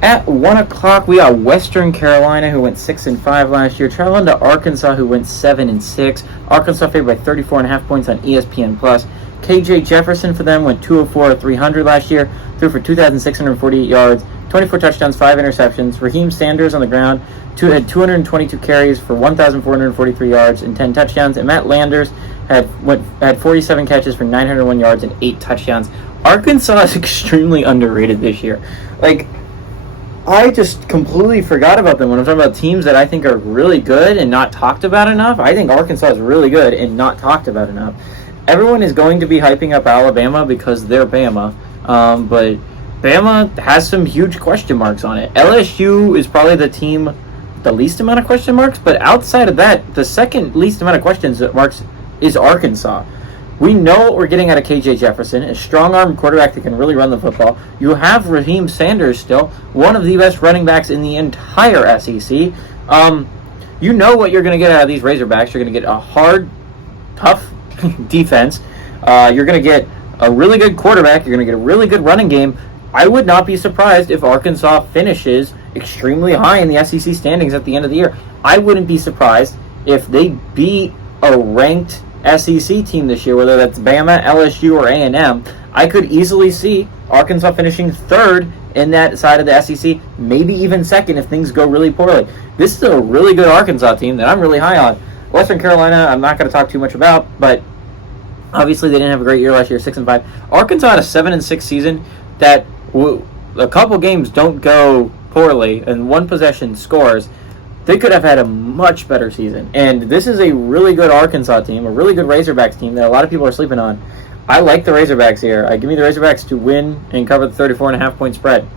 At 1 o'clock, we got Western Carolina, who went 6-5 last year, traveling to Arkansas, who went 7-6. Arkansas favored by 34.5 points on ESPN Plus. KJ Jefferson for them went 204 at 300 last year, threw for 2,648 yards, 24 touchdowns, 5 interceptions. Raheem Sanders on the ground had 222 carries for 1,443 yards and 10 touchdowns. And Matt Landers had 47 catches for 901 yards and 8 touchdowns. Arkansas is extremely underrated this year. I just completely forgot about them when I'm talking about teams that I think are really good and not talked about enough. I think Arkansas is really good and not talked about enough. Everyone is going to be hyping up Alabama because they're Bama, but Bama has some huge question marks on it. LSU is probably the team with the least amount of question marks, but outside of that, the second least amount of question marks is Arkansas. We know what we're getting out of KJ Jefferson, a strong-arm quarterback that can really run the football. You have Raheem Sanders still, one of the best running backs in the entire SEC. You know what you're going to get out of these Razorbacks. You're going to get a hard, tough defense. You're going to get a really good quarterback. You're going to get a really good running game. I would not be surprised if Arkansas finishes extremely high in the SEC standings at the end of the year. I wouldn't be surprised if they beat a ranked SEC team this year, whether that's Bama, LSU, or A&M. I could easily see Arkansas finishing third in that side of the SEC, maybe even second if things go really poorly. This is a really good Arkansas team that I'm really high on. Western Carolina, I'm not going to talk too much about, but obviously they didn't have a great year last year, 6-5. Arkansas had a 7-6 season that a couple games don't go poorly and one possession scores. They could have had a much better season. And this is a really good Arkansas team, a really good Razorbacks team that a lot of people are sleeping on. I like the Razorbacks here. Give me the Razorbacks to win and cover the 34.5 point spread.